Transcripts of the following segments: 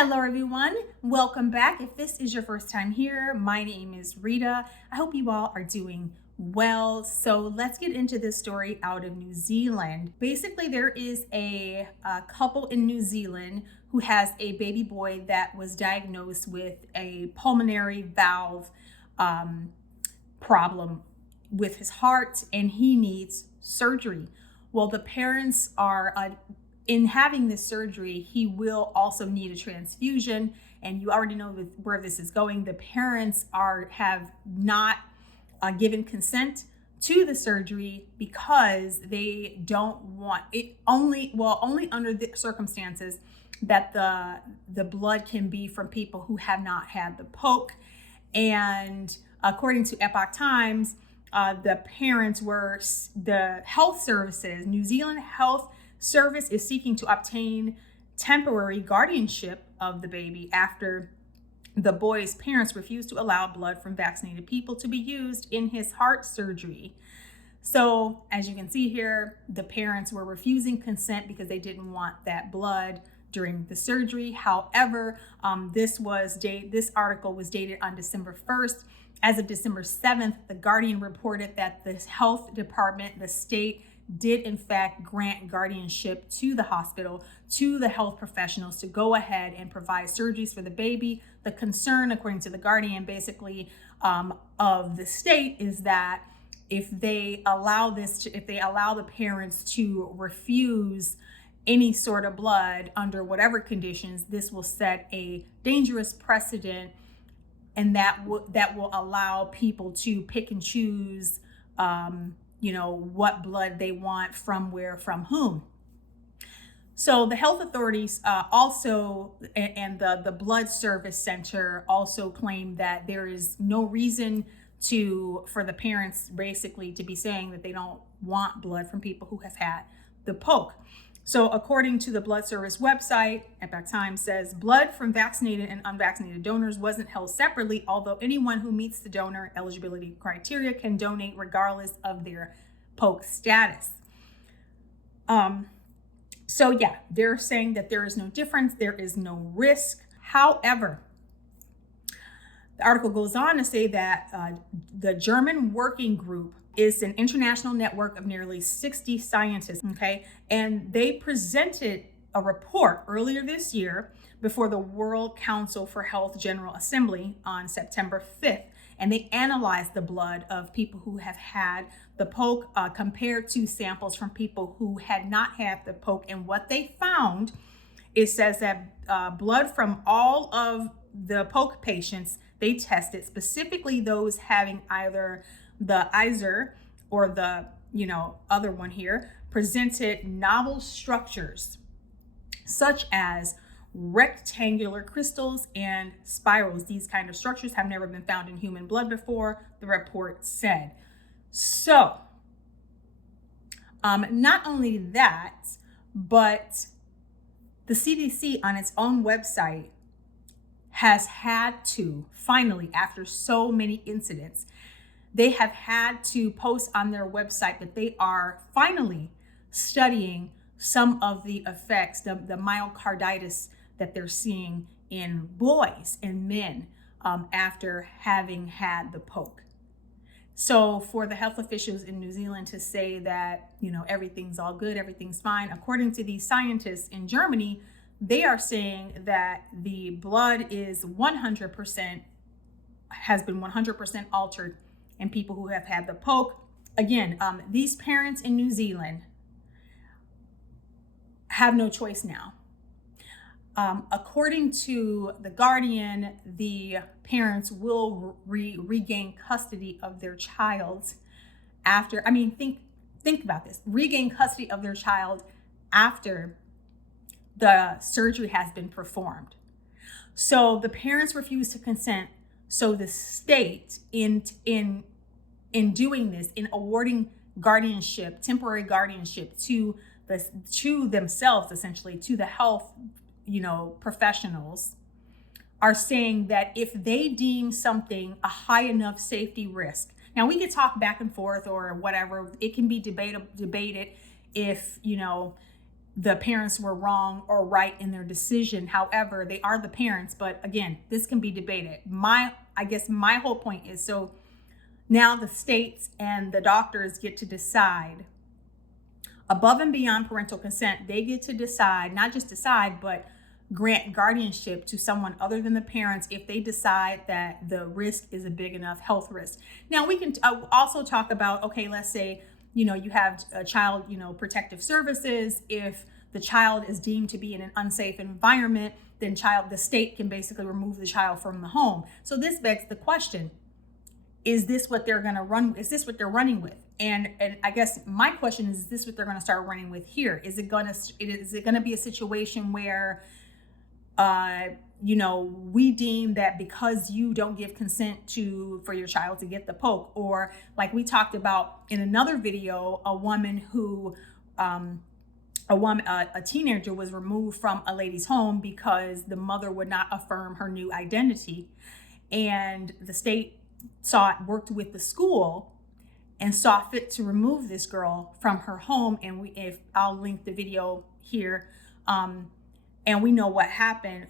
Hello everyone, welcome back. If this is your first time here, my name is Rita. I hope you all are doing well. So let's get into this story out of New Zealand. Basically, there is a couple in New Zealand who has a baby boy that was diagnosed with a pulmonary valve problem with his heart, and he needs surgery. Well, the parents are in having this surgery, he will also need a transfusion, and you already know where this is going. The parents have not given consent to the surgery because they don't want it. Only under the circumstances that the blood can be from people who have not had the poke. And according to Epoch Times, the parents were the health services. New Zealand Health Service is seeking to obtain temporary guardianship of the baby after the boy's parents refused to allow blood from vaccinated people to be used in his heart surgery. So as you can see here, the parents were refusing consent because they didn't want that blood during the surgery. However, this article was dated on December 1st. As of December 7th, the Guardian reported that the health department, the state, did in fact grant guardianship to the hospital, to the health professionals to go ahead and provide surgeries for the baby. The concern, according to the Guardian, basically of the state is that if they allow the parents to refuse any sort of blood under whatever conditions, this will set a dangerous precedent, and that will allow people to pick and choose what blood they want from whom. So the health authorities also, and the blood service center also claim that there is no reason for the parents basically to be saying that they don't want blood from people who have had the poke. So according to the blood service website, Epoch Times says blood from vaccinated and unvaccinated donors wasn't held separately, although anyone who meets the donor eligibility criteria can donate regardless of their poke status. So yeah, they're saying that there is no difference, there is no risk. However, the article goes on to say that the German working group is an international network of nearly 60 scientists, okay? And they presented a report earlier this year before the World Council for Health General Assembly on September 5th. And they analyzed the blood of people who have had the poke compared to samples from people who had not had the poke. And what they found, it says that blood from all of the poke patients they tested, specifically those having either the Iser or the other one here, presented novel structures such as rectangular crystals and spirals. These kind of structures have never been found in human blood before, the report said. So not only that, but the CDC on its own website has had to finally, after so many incidents, they have had to post on their website that they are finally studying some of the effects, the myocarditis that they're seeing in boys and men after having had the poke. So for the health officials in New Zealand to say that, everything's all good, everything's fine, according to these scientists in Germany, they are saying that the blood is has been 100% altered in people who have had the poke. Again, these parents in New Zealand have no choice now. According to The Guardian, the parents will regain custody of their child after, think about this, regain custody of their child after the surgery has been performed. So the parents refuse to consent. So the state in doing this, in awarding guardianship, temporary guardianship to themselves, essentially to the health professionals, are saying that if they deem something a high enough safety risk, now we could talk back and forth or whatever, it can be debated if the parents were wrong or right in their decision. However, they are the parents, but again, this can be debated. I guess my whole point is, so now the states and the doctors get to decide above and beyond parental consent. They get to decide, not just decide, but grant guardianship to someone other than the parents if they decide that the risk is a big enough health risk. Now we can also talk about, okay, let's say, you have a child, protective services. If the child is deemed to be in an unsafe environment, then the state can basically remove the child from the home. So this begs the question, is this what they're going to run? Is this what they're running with? And I guess my question is this what they're going to start running with here? Is it going to be a situation where, we deem that because you don't give consent for your child to get the poke, or like we talked about in another video, a teenager was removed from a lady's home because the mother would not affirm her new identity, and the state worked with the school and saw fit to remove this girl from her home. And I'll link the video here, and we know what happened,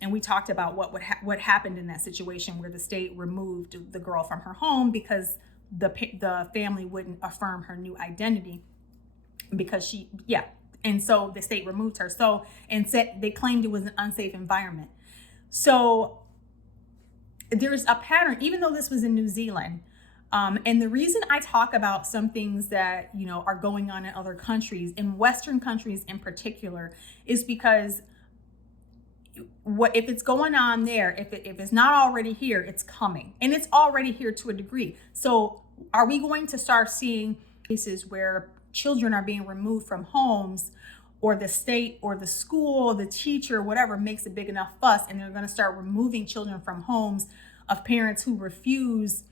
and we talked about what happened in that situation where the state removed the girl from her home because the family wouldn't affirm her new identity because and so the state removed her. So, and said they claimed it was an unsafe environment. So there's a pattern, even though this was in New Zealand. And the reason I talk about some things that, are going on in other countries, in Western countries in particular, is because if it's going on there, if it's not already here, it's coming, and it's already here to a degree. So are we going to start seeing cases where children are being removed from homes, or the state or the school, the teacher, whatever, makes a big enough fuss, and they're going to start removing children from homes of parents who refuse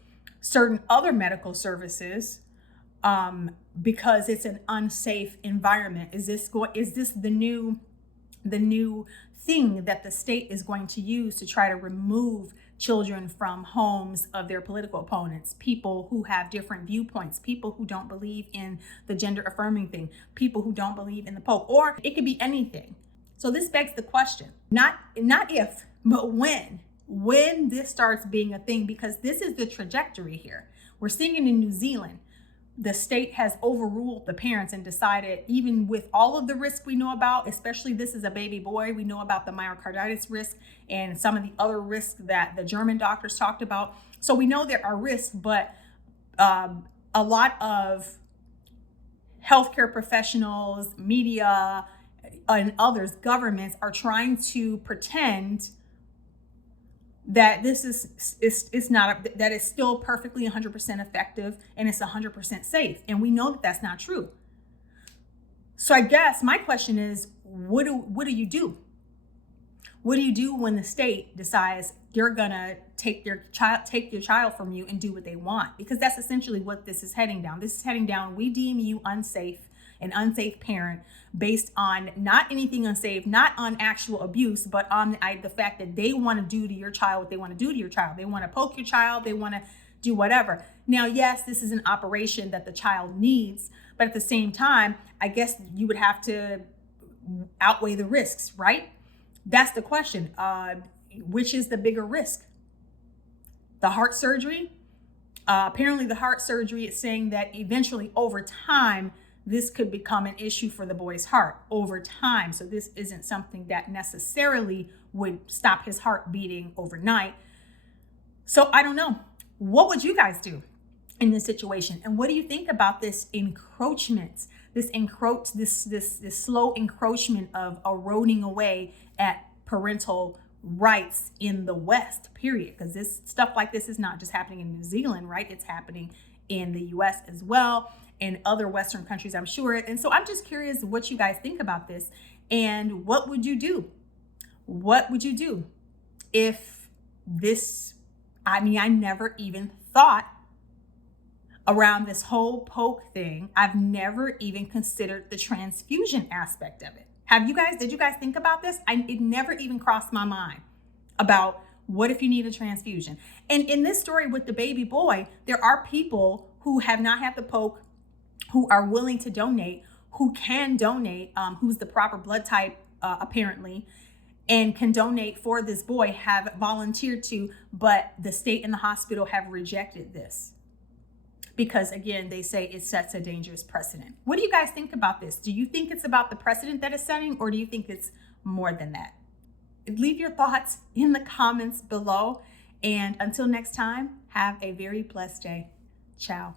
certain other medical services because it's an unsafe environment? Is this the new thing that the state is going to use to try to remove children from homes of their political opponents, people who have different viewpoints, people who don't believe in the gender affirming thing, people who don't believe in the Pope, or it could be anything? So this begs the question, not if, but when this starts being a thing, because this is the trajectory here. We're seeing it in New Zealand. The state has overruled the parents and decided, even with all of the risk we know about, especially this is a baby boy, we know about the myocarditis risk and some of the other risks that the German doctors talked about. So we know there are risks, but a lot of healthcare professionals, media, and others, governments, are trying to pretend that this is not, that it's still perfectly 100% effective and it's 100% safe. And we know that that's not true. So I guess my question is, what do you do? What do you do when the state decides they're gonna take your child from you and do what they want? Because that's essentially what this is heading down. This is heading down, we deem you an unsafe parent based on not anything unsafe, not on actual abuse, but on the fact that they want to do to your child what they want to do to your child. They want to poke your child, they want to do whatever. Now, yes, this is an operation that the child needs, but at the same time, I guess you would have to outweigh the risks, right? That's the question. Which is the bigger risk? The heart surgery? Apparently the heart surgery is saying that eventually over time, this could become an issue for the boy's heart over time. So this isn't something that necessarily would stop his heart beating overnight. So I don't know. What would you guys do in this situation? And what do you think about this encroachment, this slow encroachment of eroding away at parental rights in the West, period? Because this stuff like this is not just happening in New Zealand, right? It's happening in the US as well, in other Western countries, I'm sure. And so I'm just curious what you guys think about this, and what would you do? What would you do if this, I never even thought around this whole poke thing. I've never even considered the transfusion aspect of it. Did you guys think about this? It never even crossed my mind about what if you need a transfusion. And in this story with the baby boy, there are people who have not had the poke, who are willing to donate, who can donate, who's the proper blood type, apparently, and can donate for this boy, have volunteered to, but the state and the hospital have rejected this. Because again, they say it sets a dangerous precedent. What do you guys think about this? Do you think it's about the precedent that it's setting, or do you think it's more than that? Leave your thoughts in the comments below. And until next time, have a very blessed day. Ciao.